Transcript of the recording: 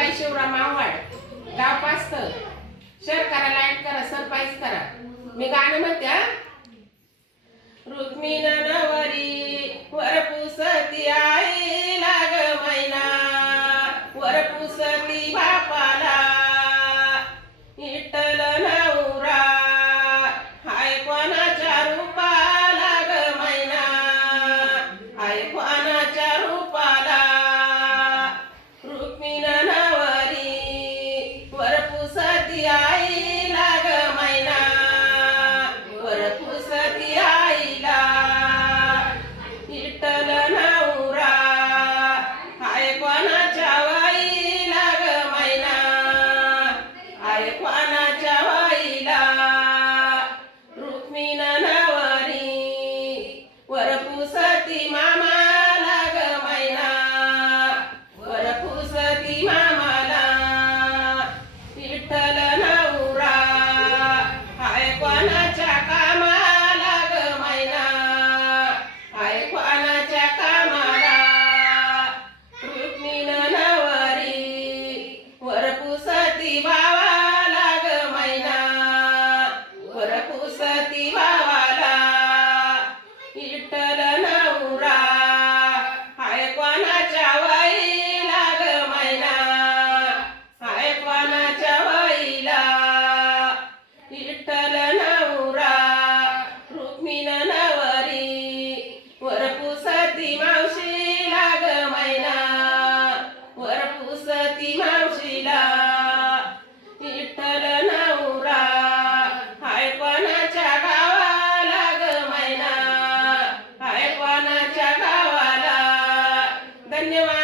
सखाबाई शिवराम आव्हाड गाव पास्त शेअर करा लाईक करा सरप्राईज करा. मी गाणं म्हणत्या रुक्मिण नवरी वरपुसती आई लाग मैना. वरपुसती बापाला. इटल नवरा. हाय कोणाच्या रूपा लाग मैना. हाय कोणा ಸತಿಯ धन्यवाद